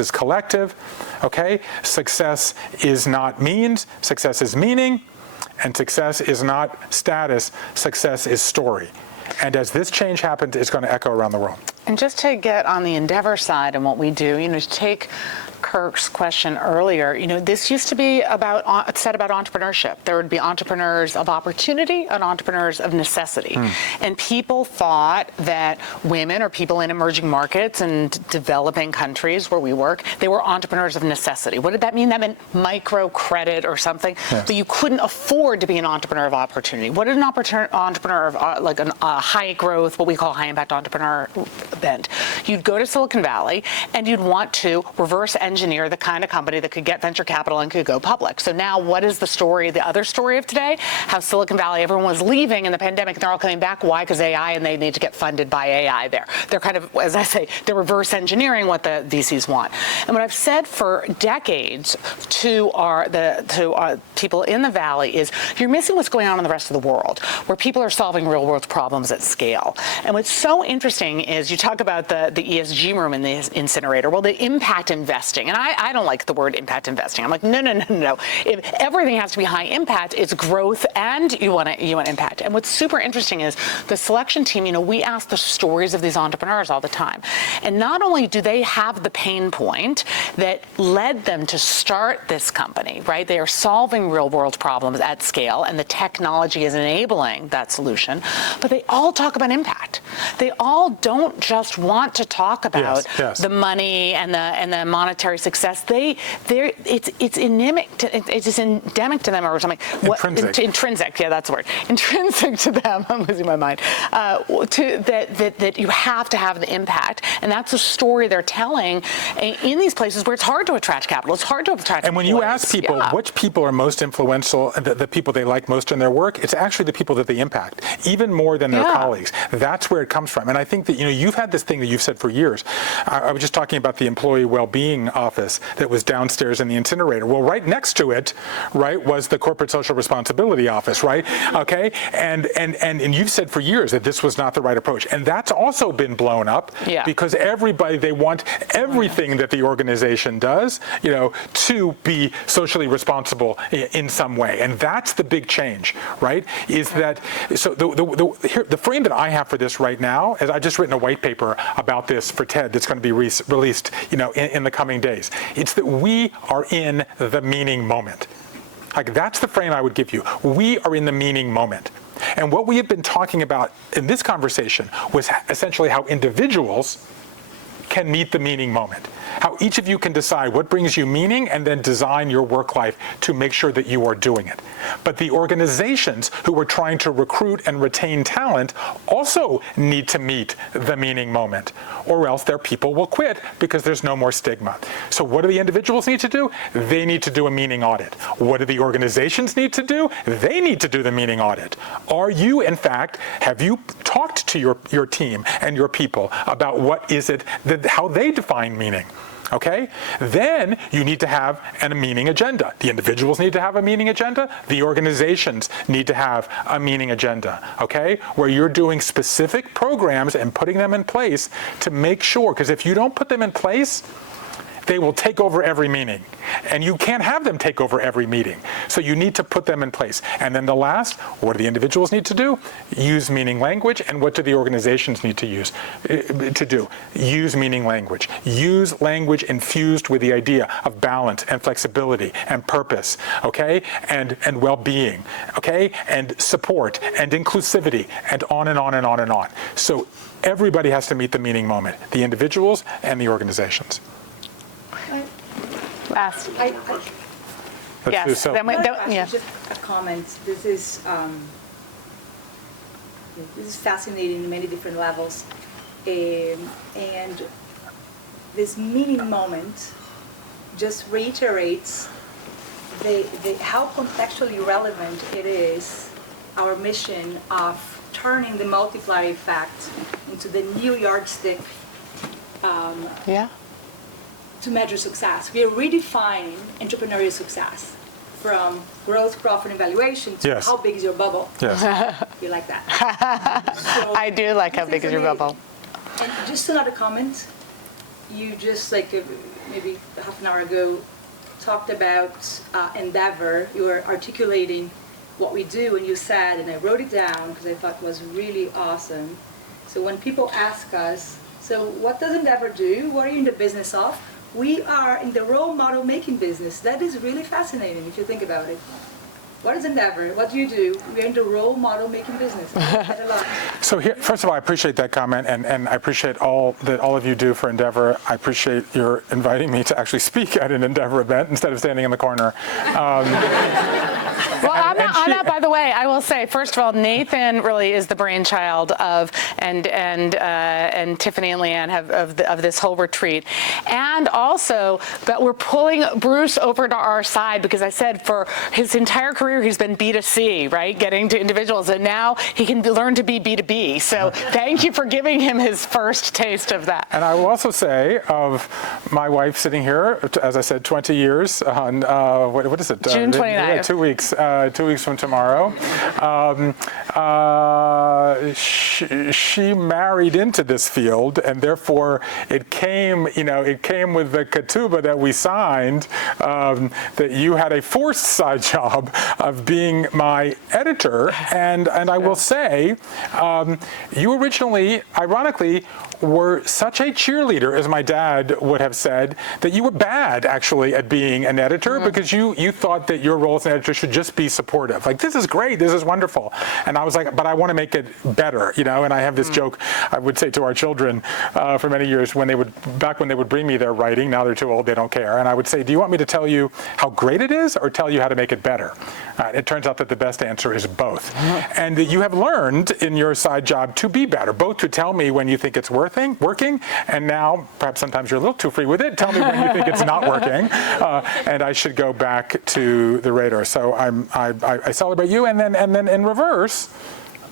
is collective. Okay? Success is not means. Success is meaning. And success is not status, success is story. And as this change happens, it's going to echo around the world. And just to get on the Endeavor side and what we do, to take Kirk's question earlier, this used to be said about entrepreneurship. There would be entrepreneurs of opportunity and entrepreneurs of necessity. And people thought that women or people in emerging markets and developing countries where we work, they were entrepreneurs of necessity. What did that mean? That meant microcredit or something. Yes. But you couldn't afford to be an entrepreneur of opportunity. What did an entrepreneur of like a high growth, what we call high impact entrepreneur bent? You'd go to Silicon Valley and you'd want to reverse engineer the kind of company that could get venture capital and could go public. So now what is the story, the other story of today? How Silicon Valley, everyone was leaving in the pandemic and they're all coming back. Why? Because AI, and they need to get funded by AI there. They're kind of, as I say, they're reverse engineering what the VCs want. And what I've said for decades to people in the Valley is you're missing what's going on in the rest of the world, where people are solving real world problems at scale. And what's so interesting is you talk about the ESG room in the incinerator. Well, the impact investing, and I don't like the word impact investing. I'm like, no. If everything has to be high impact, it's growth and you want impact. And what's super interesting is the selection team, we ask the stories of these entrepreneurs all the time. And not only do they have the pain point that led them to start this company, right? They are solving real world problems at scale and the technology is enabling that solution, but they all talk about impact. They all don't just want to talk about the money and the monetary success. It's endemic to them or something. Intrinsic, yeah, that's the word. Intrinsic to them. I'm losing my mind. That you have to have the impact, and that's a story they're telling in these places where it's hard to attract capital. It's hard to attract. And when you ask people which people are most influential, the people they like most in their work, it's actually the people that they impact, even more than their colleagues. That's where it comes from. And I think that you've had this thing that you've said for years. I was just talking about the employee well-being office that was downstairs in the incinerator. Well, right next to it, right, was the corporate social responsibility office, right? Okay, and you've said for years that this was not the right approach, and that's also been blown up because they want everything that the organization does, to be socially responsible in some way, and that's the big change, right? Is that so? The frame that I have for this right now is I've just written a white paper about this for TED that's going to be released, in the coming days. It's that we are in the meaning moment. Like, that's the frame I would give you. We are in the meaning moment. And what we have been talking about in this conversation was essentially how individuals can meet the meaning moment. how each of you can decide what brings you meaning and then design your work life to make sure that you are doing it. But the organizations who are trying to recruit and retain talent also need to meet the meaning moment, or else their people will quit because there's no more stigma. So what do the individuals need to do? They need to do a meaning audit. What do the organizations need to do? They need to do the meaning audit. Are you, in fact, have you talked to your team and your people about what is it, how they define meaning? Okay? Then you need to have a meaning agenda. The individuals need to have a meaning agenda. The organizations need to have a meaning agenda. Okay? Where you're doing specific programs and putting them in place to make sure, because if you don't put them in place, they will take over every meeting. And you can't have them take over every meeting. So you need to put them in place. And then the last, what do the individuals need to do? Use meaning language. And what do the organizations need to do? Use meaning language. Use language infused with the idea of balance and flexibility and purpose, okay? And well-being, okay? And support and inclusivity and on and on and on and on. So everybody has to meet the meaning moment, the individuals and the organizations. Last. Let's Yes. do so. Then we, yeah. Just a comment. This is fascinating in many different levels, and this meaning moment just reiterates how contextually relevant it is, our mission of turning the multiplier effect into the new yardstick Yeah. to measure success. We are redefining entrepreneurial success from growth, profit, and valuation to Yes. how big is your bubble. Yes. You like that? So I do like how this big is your amazing. bubble. And just another comment, you just maybe half an hour ago talked about Endeavor. You were articulating what we do, and you said, and I wrote it down because I thought it was really awesome. So when people ask us, so what does Endeavor do? What are you in the business of? We are in the role model making business. That is really fascinating if you think about it. What is Endeavor? What do you do? We're in the role model making business. I like that a lot. So here, first of all, I appreciate that comment, and I appreciate all that all of you do for Endeavor. I appreciate your inviting me to actually speak at an Endeavor event instead of standing in the corner. Well, Anna, by the way, I will say, first of all, Nathan really is the brainchild of, and Tiffany and Leanne of this whole retreat. And also, that we're pulling Bruce over to our side because I said for his entire career, he's been B2C, right? Getting to individuals. And now he can learn to be B2B. So thank you for giving him his first taste of that. And I will also say of my wife sitting here, as I said, 20 years on, what is it? June 29th. 2 weeks. 2 weeks from tomorrow. She married into this field, and therefore it came with the ketubah that we signed, that you had a forced side job of being my editor. And I will say, you originally, ironically, were such a cheerleader, as my dad would have said, that you were bad actually at being an editor because you thought that your role as an editor should just be supportive. Like, this is great, this is wonderful. And I was like, but I want to make it better, and I have this joke I would say to our children for many years back when they would bring me their writing. Now they're too old, they don't care. And I would say, do you want me to tell you how great it is or tell you how to make it better? It turns out that the best answer is both. And you have learned in your side job to be better, both to tell me when you think it's working, and now, perhaps sometimes you're a little too free with it, tell me when you think it's not working, and I should go back to the radar. So I celebrate you, and then in reverse,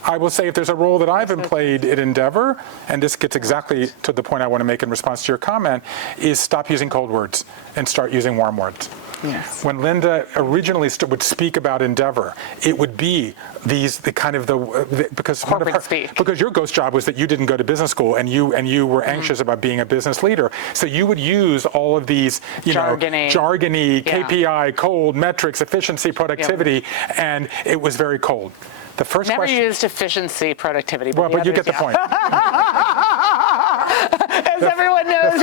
I will say if there's a role that I've played at Endeavor, and this gets exactly to the point I want to make in response to your comment, is stop using cold words and start using warm words. Yes. When Linda originally would speak about Endeavor, it would be because Corporate speak. because your ghost job was that you didn't go to business school and you were anxious about being a business leader, so you would use all of these jargony KPI, cold metrics, efficiency, productivity, and it was very cold. The first Never question. used efficiency, productivity. Well, but you get the point. As everyone knows,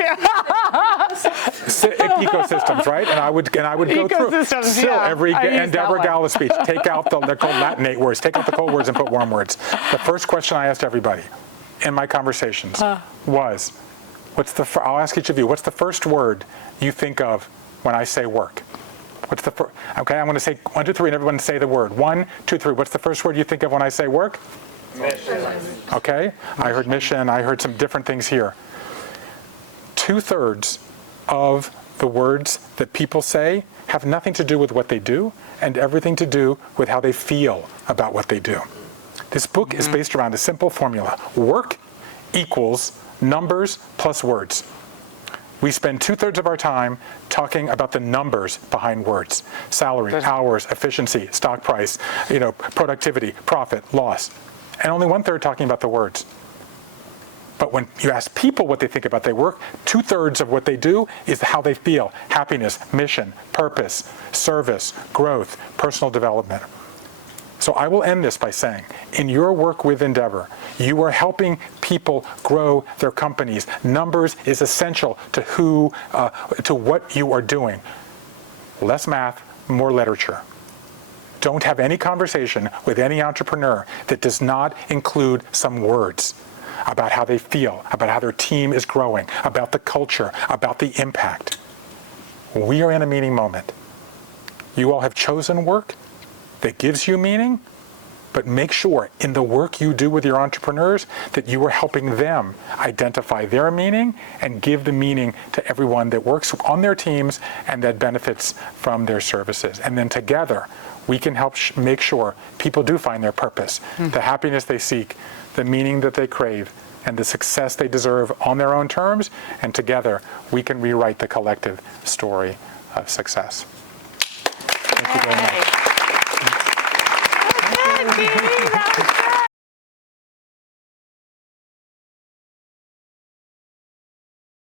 Ecosystems, right? And I would go through Ecosystems, still yeah. every I used that Endeavor one. Gala speech. Take out they're called Latinate words. Take out the cold words and put warm words. The first question I asked everybody in my conversations was, I'll ask each of you, what's the first word you think of when I say work? What's the first? Okay, I'm going to say 1, 2, 3, and everyone say the word. 1, 2, 3. What's the first word you think of when I say work? Mission. Okay, I heard mission. I heard some different things here. 2/3 of the words that people say have nothing to do with what they do and everything to do with how they feel about what they do. This book is based around a simple formula. Work equals numbers plus words. We spend 2/3 of our time talking about the numbers behind words. Salary, hours, efficiency, stock price, productivity, profit, loss. And only 1/3 talking about the words. But when you ask people what they think about their work, 2/3 of what they do is how they feel. Happiness, mission, purpose, service, growth, personal development. So I will end this by saying, in your work with Endeavor, you are helping people grow their companies. Numbers is essential to to what you are doing. Less math, more literature. Don't have any conversation with any entrepreneur that does not include some words about how they feel, about how their team is growing, about the culture, about the impact. We are in a meaning moment. You all have chosen work that gives you meaning, but make sure in the work you do with your entrepreneurs that you are helping them identify their meaning and give the meaning to everyone that works on their teams and that benefits from their services. And then together, we can help make sure people do find their purpose, the happiness they seek, the meaning that they crave, and the success they deserve on their own terms. And together, we can rewrite the collective story of success. Thank you very much. Katie.